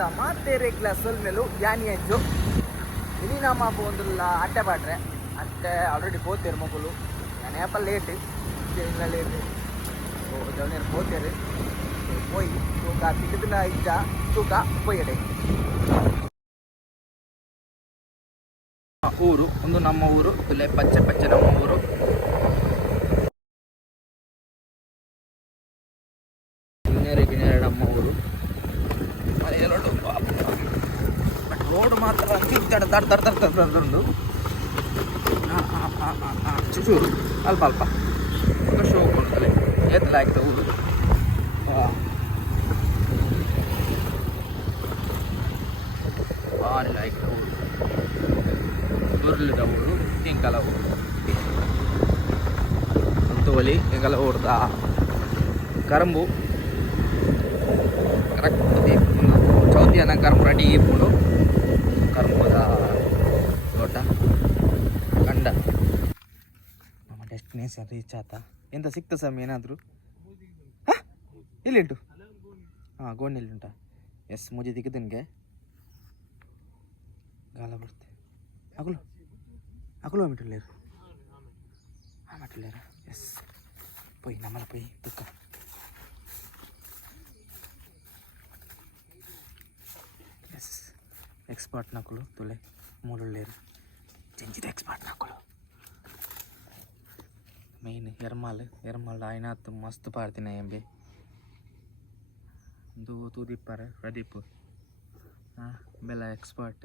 sama tere kelas melu yani ajo ini nama pondula atte padre atte already poter mogulu yani apa late jenna late so jawner poter poi tuka tikidna ija tuka poyede ಊರು ಒಂದು ನಮ್ಮ ಊರು ತುಲೆ ಪಚ್ಚೆ ಪಚ್ಚೆ ನಮ್ಮ ಊರು ಗಿಣೇರೆ ನಮ್ಮ ಊರು ಮನೆಯಲ್ಲೊಟ್ಟು ಬಟ್ ರೋಡ್ ಮಾತ್ರ ತಡ್ತುಂಡು ಚೂರು ಅಲ್ಪ ಅಲ್ಪ ಒಂದು ಶೋ ಕೊಡ್ತಲೆ ಏತಲ್ಲ ಆಗ್ತದೆ ಊರು ಭಾರಿ ಆಗ್ತದೆ ಊರು ದುರ್ಲಿದ ಊರು ಎಂಕಲ ಊರು ತೋಲಿ ಎಂಕಲ ಊರ್ದ ಕರಂಬು ಕರೆಕ್ಟ್ ಚೌತಿ ಅನ್ನ ಕರಂಬು ರೆಡಿ ಇಪ್ಪುಡು ಕರಂಬುದ ಲೋಟ ಕಂಡ ನಮ್ಮ ಡೆಸ್ಟಿನೇಷನ್ ರೀಚ್ ಆತ ಎಂತ ಸಿಕ್ತ ಸಮಯ ಏನಾದರೂ ಎಲ್ಲಿಂಟು ಹಾಂ ಗೋಣಿಯಲ್ಲಿ ಉಂಟಾ ಎಸ್ ಮುಜಿ ದಿಕ್ಕದನ್ಗೆ ಗಾಲ ಬರುತ್ತೆ aku meter ler meter ler yes poi namala poi tukka yes expert nakulu tole mulu ler change expert nakulu main hermal ainat mast paartina embe do tu dipare pradeep bella expert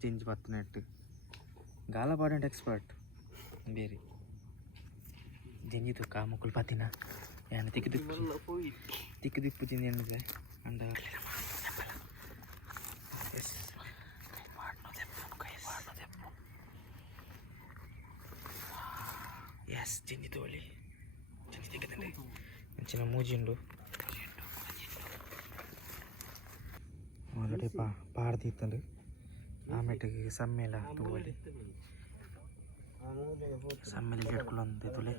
change patnet gala पाडंट expert ಬೇರೆ ಜಂಜಿತು ಕಾಮಕುಲ್ ಪಾತಿನ ಯಾನ ತಿಕ್ಕಿದಿಪ್ಪು ಜಿಂದಿ ಅನ್ನದೆ ಅಂಡ S ಜಂಜಿ ತೋಳಿ ಜಂಜಿ ತಿಕ್ಕದಂಡೆ ಅಂಚಿನ ಮೂಜಿಂಡು already ಪಾಡ್ದಿತ್ತಂಡು ಆಮೇಟಿಗೆ ಸಮ್ಮೇಲ ತೋಳಿ ಸಮ್ಮೇಲೆ ಹಿಡ್ಕೊಳ್ಳೊಂದು ತುಲೆ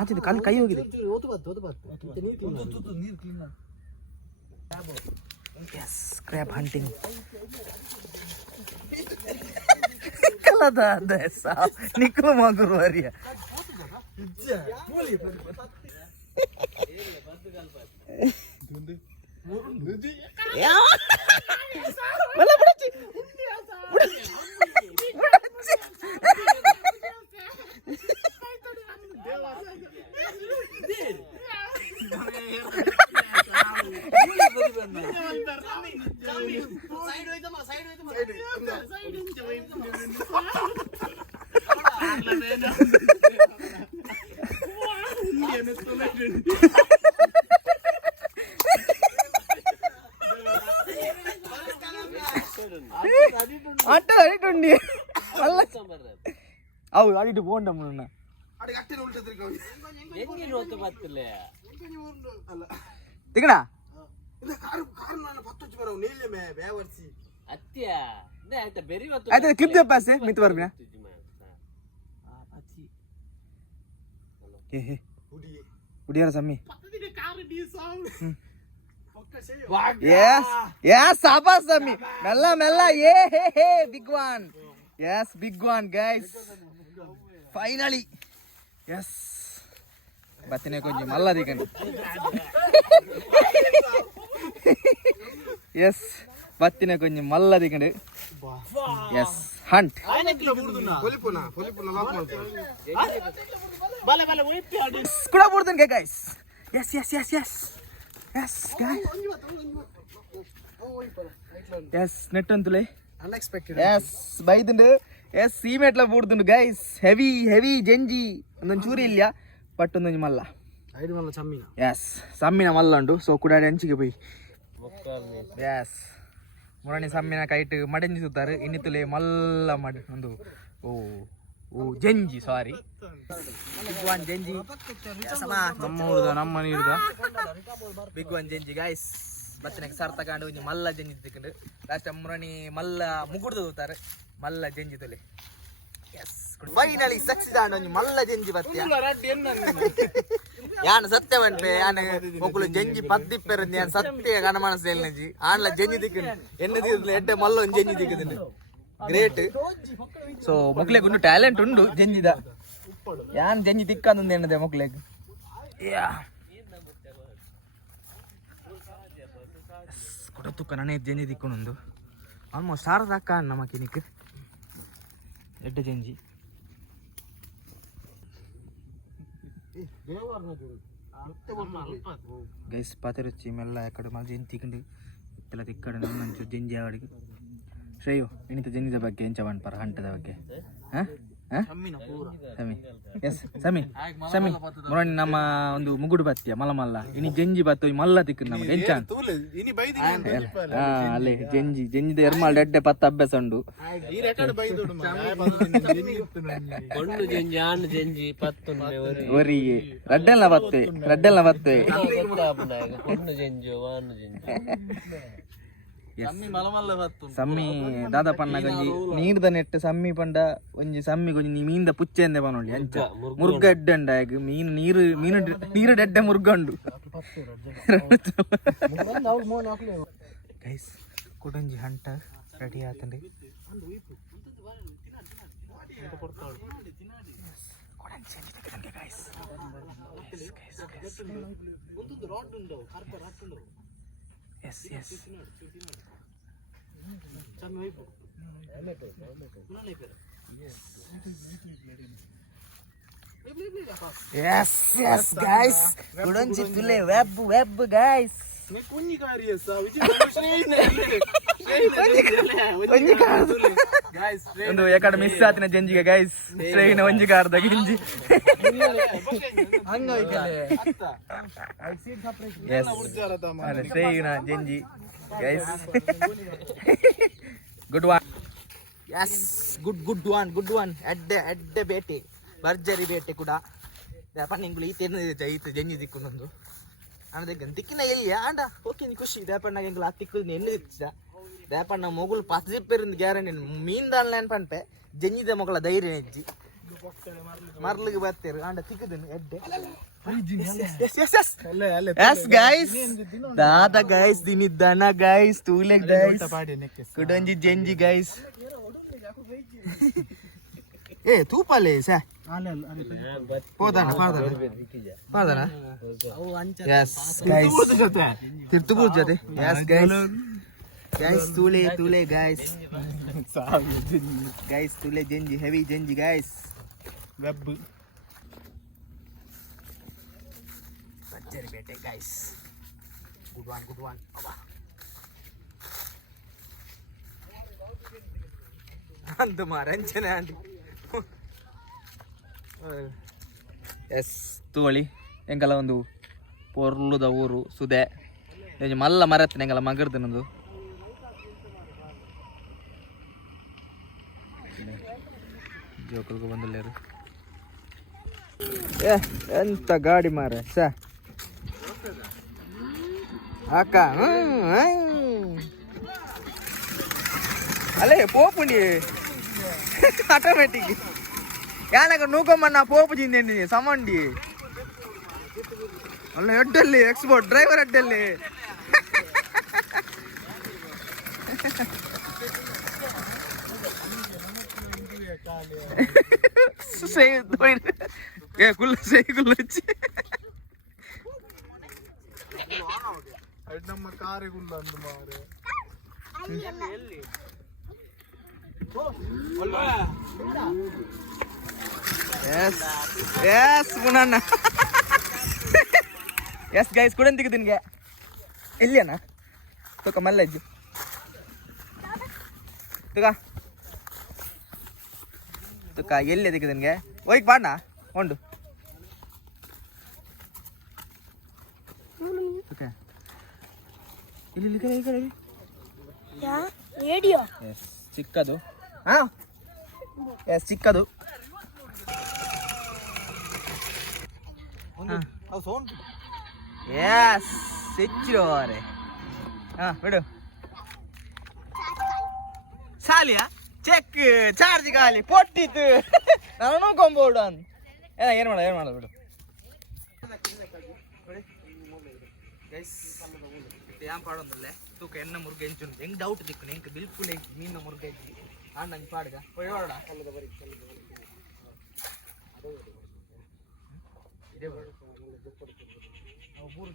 ಆಚಿದ ಕಾಲು ಕೈ ಹೋಗಿದೆ yes crab hunting kalada desa niklu magur waria ya mala budachi అట్టండి అవు అడిటి పోండమ్మ తిగడా అయితే clip చెప్పేస్తే మిత వరకు ఉడియారా సమ్మి yes yes sabas sammi mella ye he big one yes big one guys finally yes battine konji malla dikandi yes battine konji malla dikandi yes hunt polipuna lock ಮಾಡ್ತಾರೆ bale ಉಯಿಪಿ ಆಡಿ ಕೂಡ ಬುಡ್ದನ್ಗೆ guys yes yes guys yes net antule unexpected yes ಬೈದಿಂಡು yes ಸೀಮೆಟ್ಲ ಬೂಡ್ದುಂಡು guys heavy ಜಂಜಿ ಒಂದೊಂದು ಚೂರಿ ಇಲ್ಲ but ಒಂದೊಂದು ಮಲ್ಲ ಐದು ಮಲ್ಲ ಸಮ್ಮಿನ yes ಸಮ್ಮಿನ ಮಲ್ಲ ಉಂಟು so ಕುಡಾಡಿ ಅಂಚಿಗೆ போய் yes ಮುರಣಿ ಸಮ್ಮಿನ ಕೈಟ್ ಮಡಂಜಿ ಸುತ್ತಾರೆ ಇನ್ನಿತುಲೆ ಮಲ್ಲ ಮಡ ಒಂದು ಓ ಜಂಜಿ ಸಾರಿ ಬಿಗ್ ಒನ್ ಜಂಜಿ ನಮ್ಮ ನೀರ್ದ ಬಿಗ್ ಒನ್ ಜಂಜಿ ಗಾಯ್ಸ್ ಬತ್ತನೆಗೆ ಸರ್ ತಗೊಂಡು ಒಂಜಿ ಮಲ್ಲ ಜಂಜಿ ತಿಕ್ಕೊಂಡು ಲಾಸ್ಟ್ ಮುರಣಿ ಮಲ್ಲ ಮುಗುಡ್ದು ಹೋಗ್ತಾರೆ ಮಲ್ಲ ಜಂಜಿ ತೊಲೆ ಫೈನಲಿ ಸಕ್ಸಸ್ ಆಂಡ್ ಒಂಜಿ ಮಲ್ಲ ಜಂಜಿ ಬತ್ತಿ ಯಾನ್ ಸತ್ಯ ಬಂಟೆ ಯಾನ್ ಒಕ್ಕಲು ಜಂಜಿ ಪದ್ದಿಪ್ಪೆರ ಯಾನ್ ಸತ್ಯ ಗಣಮನಸ ಹೇಳ್ನಜಿ ಆನ್ಲ ಜಂಜಿ ತಿಕ್ಕಂಡು ಎಣ್ಣೆ ದಿವಸ ಎಡ್ಡೆ ಮಲ್ಲ ಒಂದು ಜಂಜಿ ತಿಕ್ಕದಿಂದ ಗ್ರೇಟ್ ಸೊ ಮೊಕ್ಲೆಗ್ ಉಂಡು ಟ್ಯಾಲೆಂಟ್ ಉಂಡು ಜಂಜಿದ ಯಾನ್ ಜಂಜಿ ತಿಕ್ಕಂದು ಎಣ್ಣದೆ ಮೊಕ್ಲೆಗ್ ಕೊಡತುಕ್ಕ ನನೇ ಜಂಜಿ ತಿಕ್ಕೊಂಡು ಆಲ್ಮೋಸ್ಟ್ ಸಾರದ ಅಕ್ಕ ನಮ್ಮ ಕಿನಿಕ್ ಎಡ್ಡೆ ಜಂಜಿ ಗೈಸ್ ಪಾತೆ ರುಚಿ ಮೆಲ್ಲ ಎಕಡೆ ಮಗ ಜಂಜಿ ತಿಕ್ಕಂಡು ಇತ್ತೆಲ್ಲ ತಿಕ್ಕಡೆ ನನ್ನಂಚು ಜಂಜಿ ಆವಡಿಗೆ ಶ್ರೇಯು ಇಣಿತ ಜಂಜಿದ ಬಗ್ಗೆ ಎಂಚ ಬಣ್ಪರ ಹಂಟದ ಬಗ್ಗೆ ಸಮಿ ಮುರಣಿ ನಮ್ಮ ಒಂದು ಮುಗುಡು ಬತ್ತಿಯ ಮಲ್ಲ ಇನಿ ಜಂಜಿ ಬತ್ತ ಮಲ್ಲ ತಿಕ್ಕ ನಮಗೆ ಎಂಚ ಅಲ್ಲೇ ಜಂಜಿದ ಎರ್ಮಾಲ್ ಎಡ್ಡೆ ಪತ್ತ ಅಭ್ಯಾಸ ಉಂಡು ಒರಿ ರಡ್ಡೆಲ್ಲ ಬತ್ತೆ ಸಮ್ಮಿ ದಾದ ಪಣ್ಣ ಗಂಜಿ ನೀರ್ದ ನೆಟ್ಟು ಸಮ್ಮಿ ಪಂಡ ಒಂಜಿ ಸಮ್ಮಿ ಗೊಂಜಿ ಮೀನ್ದ ಪುಚ್ಚೆಂದೆ ಬನೊಳ್ಳಿ ಅಂಚ ಮುರ್ಗ ಎಡ್ಡೆಂಡ ಮೀನು ನೀರು ಡೆಡ್ಡೆ ಮುರ್ಗಂಡು ಗೈಸ್ ಕುಡಂಜಿ ಹಂಟ ರೆಡಿ ಆತಂಡಿ Yes. Yes, guys. Kudonji tule web, guys. ಒಂದು ಯಾಕಡೆ ಮಿಸ್ ಆತಿನ ಜಂಜಿಗೆ ಗೈಸ್ ಶ್ರೇಯಿನ ಒಂಜಿ ಕಾರ್ದ ಗಿಂಜಿ ಶ್ರೇಯಿನ ಜಂಜಿ guys good one yes good one ಎಡ್ಡೆ ಬೇಟೆ ಭರ್ಜರಿ ಬೇಟೆ ಕೂಡ ಪಣ್ಣಿಂಗುಳು ಈ ತಿನ್ನದಿದ್ದ ಈತ ಜಂಜಿ ದಿಕ್ಕುನೊಂದು ಅನ್ನೋದಕ್ಕೆ ದಿಕ್ಕಿನ ಎಲ್ಲಿ ಆಂಡ ಓಕೆ ಖುಷಿ ದೇಪಣ್ಣಗೆ ಎಂಗ್ಲ ತಿಕ್ಕುದು ಎಣ್ಣೆ ದಿಕ್ಕಿದ ದೇಪಣ್ಣ ಮೊಗುಲು ಪಸಿಪ್ಪೆರಿಂದ ಗ್ಯಾರಂಟಿ ಮೀನ್ ದಾಳ್ನ ಪಂಪೆ ಜಂಜಿದ ಮೊಗಲ ಧೈರ್ಯ ನೆಜ್ಜಿ ಮರ್ಲಿಗೆ ಬರ್ತೇರು ಆಂಡ ತಿಕ್ಕದನು ಎಡ್ಡೆ ಎಸ್ ಗೈಸ್ ದಾದ ಗೈಸ್ ದಿನಿದ್ದನ ಗೈಸ್ ತೂಲೆ ಗೈಸ್ ಕುಡಂಜಿ ಜಂಜಿ ಗೈಸ್ ಏ ತೂಪಲೆ ಸಾ ಪಾರ್ದನ ಎಸ್ ಗೈಸ್ ತಿರ್ತುಪುರ್ ಜೊತೆ ಎಸ್ ಗೈಸ್ ತೂಲೆ ಗೈಸ್ ತೂಲೆ ಜಂಜಿ ಹೆವಿ ಜಂಜಿ ಗೈಸ್ ವೆಬ್ ಭರ್ಜರಿ ಬೇಟೆ ಗೈಸ್ ಗುಡ್ ಒನ್ ಅಂತ ಮಾರಂಚನೆ ಆಂಟಿ ಎಸ್ ತೋಳಿ ಎಂಗಲ ಒಂದು ಪೊರ್ಲುದ ಊರು ಸುದೆ ಮಲ್ಲ ಮರತ್ತಿನ ಎಂಗಲ ಮಗರ್ದನದು ಜೋಕಲ್ಗೂ ಬಂದಲ್ಲೇರು ಎಂತ ಗಾಡಿ ಮಾರ ಸ ಅಕ್ಕ ಅಲ್ಲೇ ಪೋಪುಂಡಿ ಆಟೋಮೆಟಿಕ್ ಯಾನಕ ನೂಕೊಮ್ಮನ್ನ ಪೋಪು ಜಿಂದೇನಿ ಸಮಂಡಿ ಅಲ್ಲ ಎಡ್ಡಲ್ಲಿ ಎಕ್ಸ್ಪೋರ್ಟ್ ಡ್ರೈವರ್ ಅಡ್ಡಲ್ಲಿ ಕುಲ್ಲ ಸೇ ಕುಲ್ಲ ನಮ್ಮ ಕಾರೆ ಕುಲ್ಲ ಅಂದು ಮಾರೆ ಎಸ್ ಪುನಃ ಎಸ್ ಗೈಸ್ ಕುಡಂತಿಗೆ ತಿನ್ಗೆ ಎಲ್ಲಿಯಣ್ಣ ತುಕ ಮಲ್ಲಜ್ಜಿ ತುಕ ಎಲ್ಲಿ ಅದಕ್ಕೆ ತಿನ್ಗೆ ಹೋಯ್ಕ್ ಬಾಣ ಉಂಡು ಇಲ್ಲಿ ಚಿಕ್ಕದು ಹಾ ಎಸ್ ಚಿಕ್ಕದು ಎಸ್ ಹೆಚ್ಚಿರೋರೆ ಬಿಡು ಸಾಲಿಯ ಚೆಕ್ ಚಾರ್ಜ್ ಖಾಲಿ ಪೊಟ್ಟಿತ್ತು ನಾನು ಕೊಂಬೋಡು ಅಂತ ಏನು ಮಾಡೋದು ಬಿಡು ಏನ್ ಪಾಡೊಂದಿಲ್ಲ ತೂಕ ಎನ್ನ ಮುರುಗ ಎಂಚು ಹೆಂಗ್ ಡೌಟ್ ದಿಕ್ಕು ಹೆಂಗ್ ಬಿಲ್ಕುಲ್ ಹೆಂಗ್ ಮೀನ ಮುರುಗ ಹೆಂಗಿ ನಂಗೆ ಪಾಡ್ಗ ಹೊಯ್ಯೋಡ ಇದೇ ಮೂರು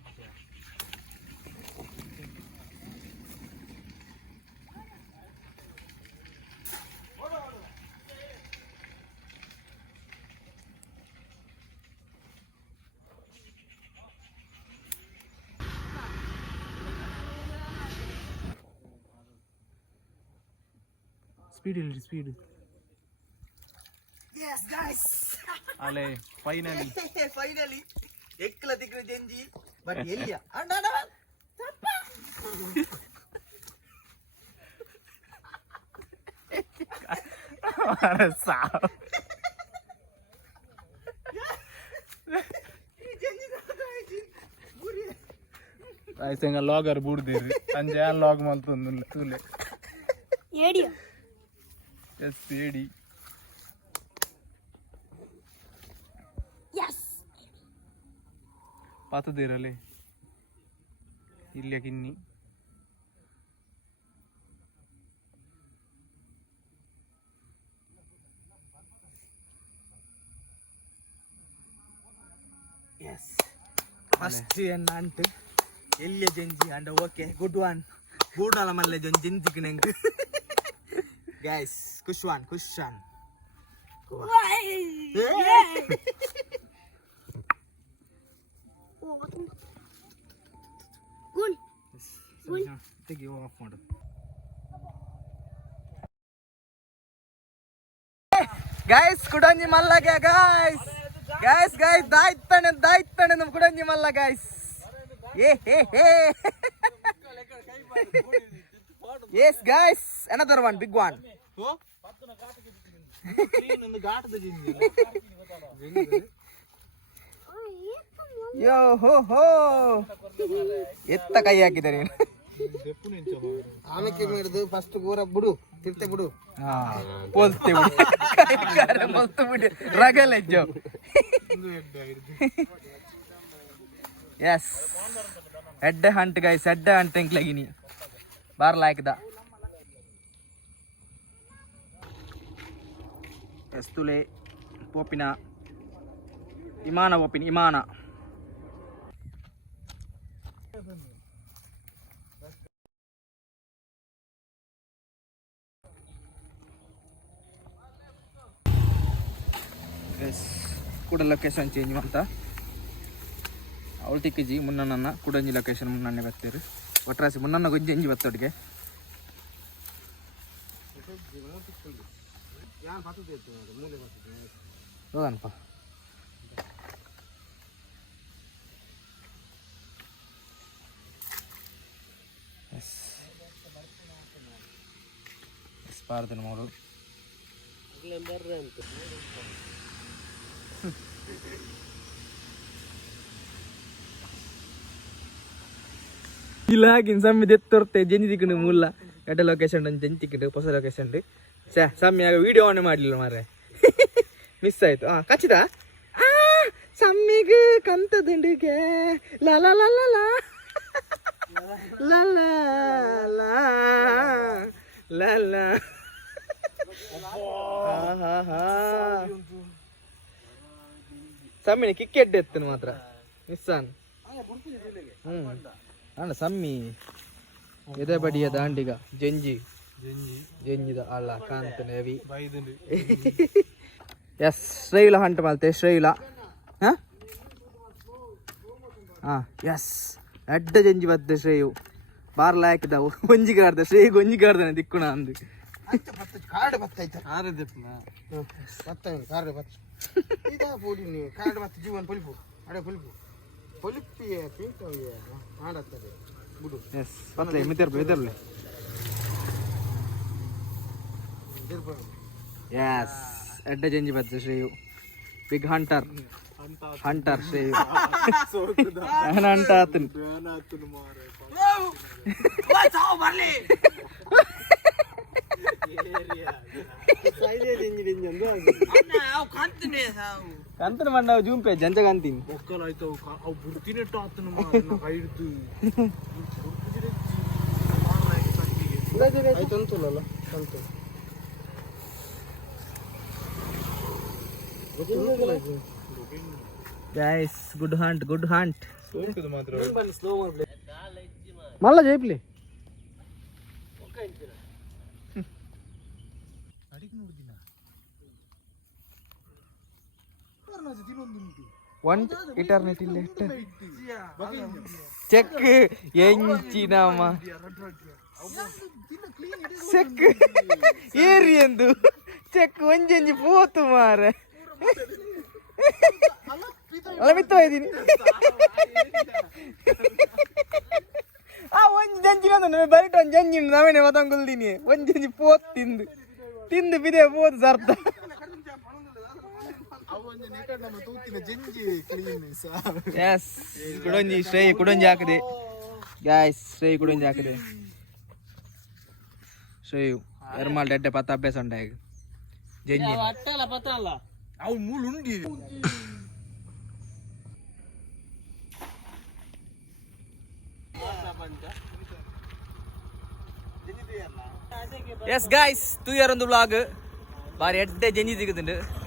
ಸ್ಪೀಡ್ yes guys ಅಲೆ ಫೈನಲಿ ಎಕ್ಕಲ ದಿಕ್ಕು ಜಂಜಿ ಬಟ್ ಎಲ್ಲಿಯ ಅಣ್ಣ ಸಾವು ಆಯ್ತು ಲಾಗರ್ ಬುಡ್ದಿರಿ ಅಂಜೆ ಲಾಗ್ ಮಲ್ತೊಂದು ತೂಲೆ ಏಡಿಯಾ ಎಸ್ ಏಡಿ ಯಸ್ ಪಾತದಿರಲೆ ಇಲ್ಲೇ ಕಿನ್ನಿ ಎಸ್ ಫಸ್ಟ್ ಎನ್ನ ಅಂಟು ಎಲ್ಲಿಯ ಜಂಜಿ ಅಂಡ ಓಕೆ ಗುಡ್ ಒನ್ ಗೂಡಾಲ ಮಲ್ಲೆ ಜಂಜಿಕ್ ನಂಗೆ ಗೈಸ್ ಕುಶ್ವಾನ್ ತೆಗಿ ಆಫ್ ಮಾಡು ಗೈಸ್ ಕುಡಂಜಿ ಮಲ್ಲಗೆ ಗೈಸ್ ದಾಯ್ತಾನೆ ನಮ್ ಕುಡಂಜಿ ಮಲ್ಲ guys yes guys another one big one yo ho ಎತ್ತ ಕೈ ಹಾಕಿದ್ದಾರೆ ಆಮೇಲೆ ಮಾಡಿದ್ದು ಫಸ್ಟ್ ಗೋರ ಬಿಡು ತಿರ್ತೆ ಬಿಡು ಪೋಲ್ತೆ ಬಿಡು ರಗಲೆಜ್ಜೋ yes head hunt guys head hunt ತೆಂಕ್ಲಗಿನಿ ಬಾರ್ಲಾಯ್ಕದ ಎಸ್ತುಲೆ ಪೋಪಿನ ಇಮಾನ ಎಸ್ ಕೂಡ ಲೊಕೇಶನ್ ಚೇಂಜ್ ಅಂತ ಅವಳು ತಿಕ್ಕಿಜಿ ಮುನ್ನ ಕುಡಂಜಿ ಲೊಕೇಶನ್ ಮುನ್ನೇ ಬರ್ತೀರಿ ಒಟ್ರಾಸಿ ಮುನ್ನ ಗೊಜ್ಜಿ ಎಂಜಿ ಬತ್ತೊಟ್ಟಿಗೆ ಹೋಗನಪ್ಪ ಎಸ್ ಪಾರ್ದನ ಮೂರು ಇಲ್ಲಾಗಿನ ಸಮ್ಮಿದ ಎತ್ತೊರ್ತೆ ಜಂಜಿ ತಿಕ್ಕೊಂಡು ಮುಲ್ಲ ಎಡ್ಡ ಲೊಕೇಶನ್ ಜಂಜಿ ತಿಕ್ಕಿಟ್ಟು ಹೊಸ ಲೊಕೇಶನ್ ಸಮ್ಮಿ ಆಗ ವಿಡಿಯೋ ಆನ್ ಮಾಡಲಿಲ್ಲ ಮಾರ್ರೆ ಮಿಸ್ ಆಯ್ತು ಖಚಿತ ಸಮ್ಮಿಗೆ ಕಂತದಿಂಡಿಗೆ ಲ ಸಮ್ಮಿನ ಕಿಕ್ಕೆಡ್ ಎತ್ತನು ಮಾತ್ರ ಮಿಸ್ಸಾನ್ ಅಣ್ಣ ಸಮ್ಮಿ ಎದೆ ಬಡಿಯ ದಾಂಡಿಗ ಜಂಜಿದ ಅಲ್ಲ ಕಾಂತನ ಹೆವಿ ಎಸ್ ಶ್ರೇಯುಲ ಹಂಟ್ ಮಾಲ್ತೆ ಶ್ರೇಯುಲ ಎಸ್ ಎಡ್ಡ ಜಂಜಿ ಬದ್ದೆ ಶ್ರೇಯು ಬಾರ್ಲ ಹಾಕಿದ ಒಂಜಿಗಾಡ್ದ ಶ್ರೇಯಿಗೆ ಒಂಜಿಗಾಡ್ದಾನೆ ದಿಕ್ಕುಣ ಅಂದು ಕಾರ್ಡ್ ಬತ್ತಾಯ್ತು ಕಾರ್ಡ್ ಬತ್ತ ಇದಾ ಪೂಡಿ ನೀವು ಕಾರ್ಡ್ ಬತ್ತ ಜೀವನ್ ಪೊಲಿಪು ಅಡೆ ಪೊಲಿಪು ಪೊಲಿಪಿಯ ಪಿಂಟವಿಯ ಮಾಡತ್ತದೆ ಬಿಡು ಎಸ್ ಬತ್ತಲೆ ಮಿದರ್ಲೆ ಎಸ್ ಎಡ್ಡ ಜಂಜಿ ಬದ್ದೆ ಶ್ರೇಯು ಬಿಗ್ ಹಂಟರ್ ಹಂಟರ್ ಶ್ರೇಯು ನಾನು ಹಂಟ ಆತನು ಕಂತನ ಮಂಡ ಜೂಂಪೆ ಜಂಜ ಕಂತೀನಿ ಗೈಸ್ ಗುಡ್ ಹಂಟ್ ಮಲ್ಲ ಜೈಪ್ಲಿ ಒನ್ ಇಟರ್ನಿಟಿ ಲೆಟ್ ಚೆಕ್ ಎಂಚಿನಮ್ಮ ಚೆಕ್ ಏರಿ ಎಂದು ಚೆಕ್ ಒಂಜಿ ಪೋತು ಮಾರೆ ಅಲ್ಲ ಮಿತ್ತ ಇದ್ದೀನಿ ಆ ಒಂಜಿ ಜಂಜಿನ ಬರಿಟ್ ಒಂದ್ ಜಂಜಿನ ನಾವೇನೆ ಮತಂಗುಲ್ದೀನಿ ಒಂಜಿ ಪೋತ್ ತಿಂದು ಬಿದೆ ಪೋತ್ ಸರ್ತ ಎಸ್ ಕುಡೊಂಜಿ ಶ್ರೇಯ್ ಕುಡೊಂಜಿ ಹಾಕಿದೆ ಗ್ಯಾಸ್ ಶ್ರೇಯ್ ಕುಡೊಂಜಿ ಹಾಕಿದೆ ಶ್ರೇಯು ಎರ್ಮಾಲ್ ಡೆಡ್ಡೆ ಪತ್ತ ಅಭ್ಯಾಸ ಉಂಟಾಗ ಜಂಜಿ ಅವು ಮೂಲು ಉಂಡಿ ಎಸ್ ಗಾಯ್ಸ್ ತೂಯರೊಂದು ವ್ಲಾಗ್ ಬಾರಿ ಎಡ್ಡೆ ಜಂಜಿ ಸಿಗುತ್ತುಂಡು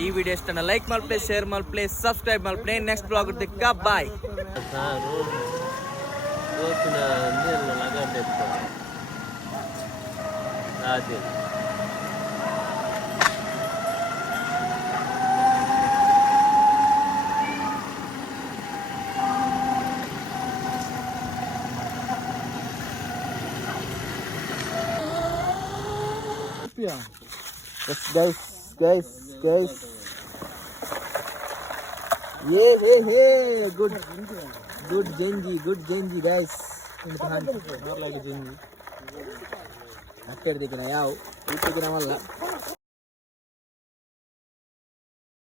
ಈ ವಿಡಿಯೋ ಇಷ್ಟ ಲೈಕ್ ಮಾಡ್ಪ್ಲೇ ಶೇರ್ ಮಾಡ್ಪ್ಲೇ ಸಬ್ಸ್ಕ್ರೈಬ್ ಮಾಡ್ಪ್ಲೇ ನೆಕ್ಸ್ಟ್ ಬ್ಲಾಗ್ ಇರ್ತಕ್ಕ bye guys yeah good Genji guys ಹತ್ತೆರಡು ದಿನ ಯಾವ 20 ದಿನ ಅಲ್ಲ